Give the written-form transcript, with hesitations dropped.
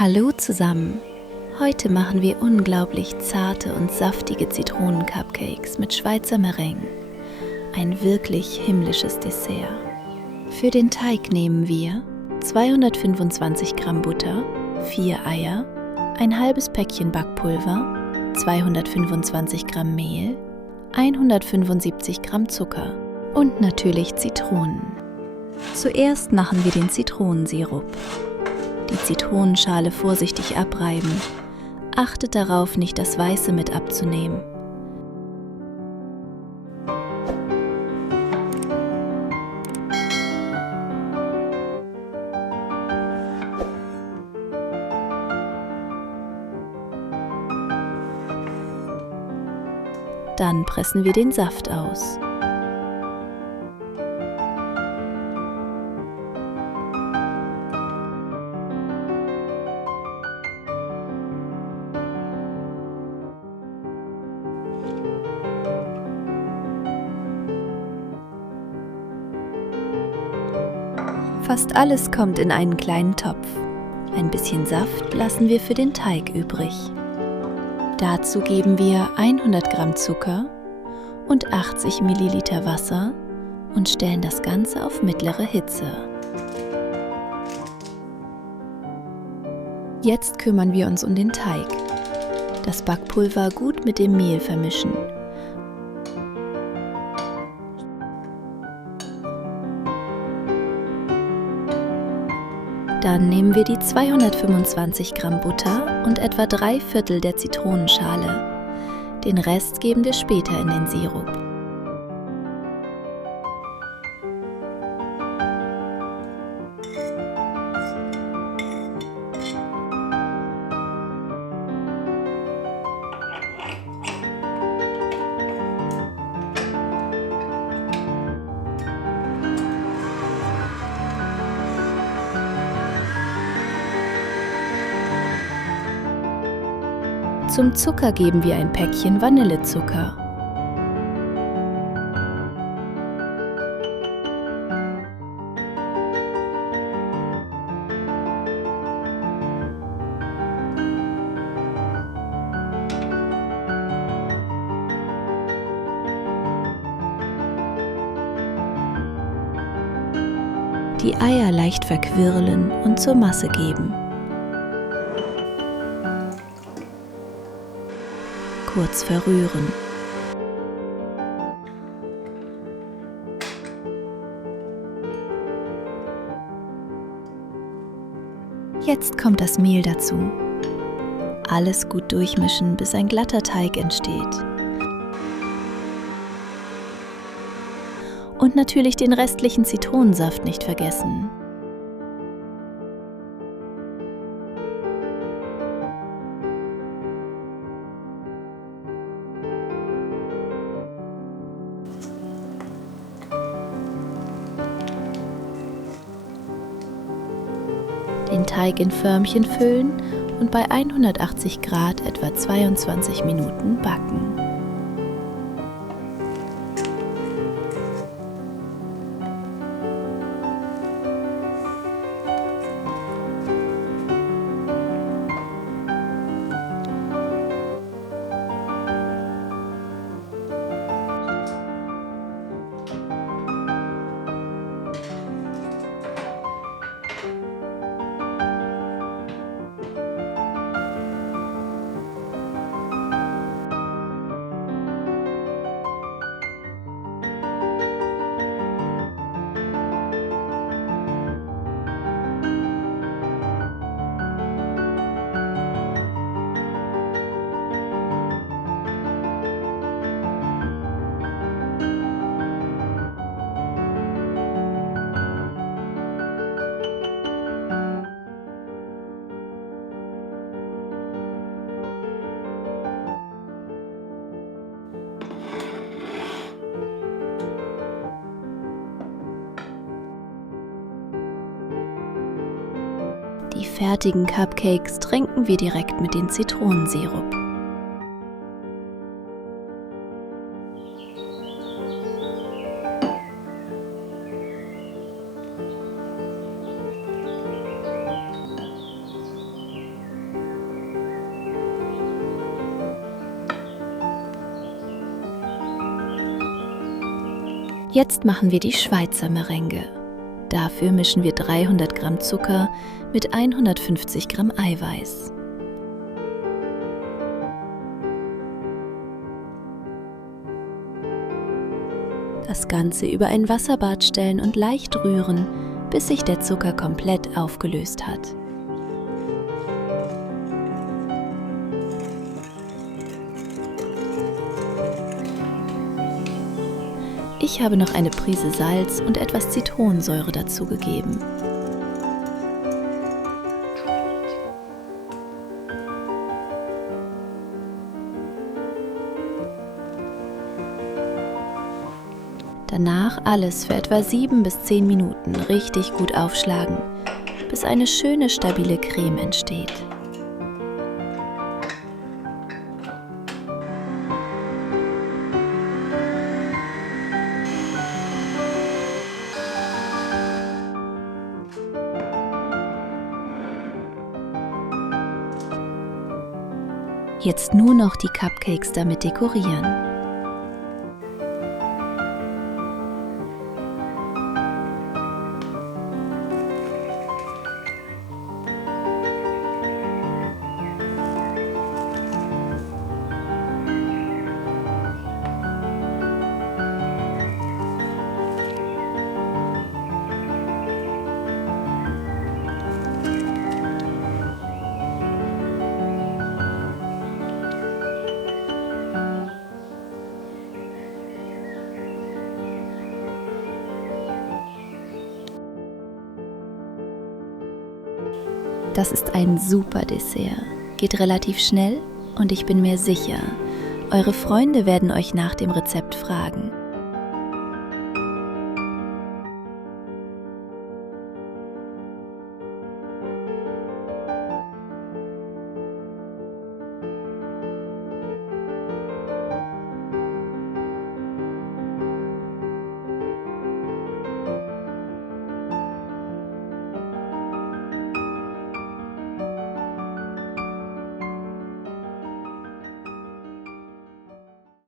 Hallo zusammen! Heute machen wir unglaublich zarte und saftige Zitronen-Cupcakes mit Schweizer Merengue. Ein wirklich himmlisches Dessert. Für den Teig nehmen wir 225 Gramm Butter, 4 Eier, ein halbes Päckchen Backpulver, 225 Gramm Mehl, 175 Gramm Zucker und natürlich Zitronen. Zuerst machen wir den Zitronensirup. Die Zitronenschale vorsichtig abreiben. Achtet darauf, nicht das Weiße mit abzunehmen. Dann pressen wir den Saft aus. Fast alles kommt in einen kleinen Topf. Ein bisschen Saft lassen wir für den Teig übrig. Dazu geben wir 100 Gramm Zucker und 80 Milliliter Wasser und stellen das Ganze auf mittlere Hitze. Jetzt kümmern wir uns um den Teig. Das Backpulver gut mit dem Mehl vermischen. Dann nehmen wir die 225 Gramm Butter und etwa 3/4 der Zitronenschale. Den Rest geben wir später in den Sirup. Zum Zucker geben wir ein Päckchen Vanillezucker. Die Eier leicht verquirlen und zur Masse geben. Kurz verrühren. Jetzt kommt das Mehl dazu. Alles gut durchmischen, bis ein glatter Teig entsteht. Und natürlich den restlichen Zitronensaft nicht vergessen. Den Teig in Förmchen füllen und bei 180 Grad etwa 22 Minuten backen. Die fertigen Cupcakes tränken wir direkt mit dem Zitronensirup. Jetzt machen wir die Schweizer Merengue. Dafür mischen wir 300 Gramm Zucker mit 150 Gramm Eiweiß. Das Ganze über ein Wasserbad stellen und leicht rühren, bis sich der Zucker komplett aufgelöst hat. Ich habe noch eine Prise Salz und etwas Zitronensäure dazugegeben. Danach alles für etwa 7 bis 10 Minuten richtig gut aufschlagen, bis eine schöne stabile Creme entsteht. Jetzt nur noch die Cupcakes damit dekorieren. Das ist ein super Dessert, geht relativ schnell und ich bin mir sicher, eure Freunde werden euch nach dem Rezept fragen.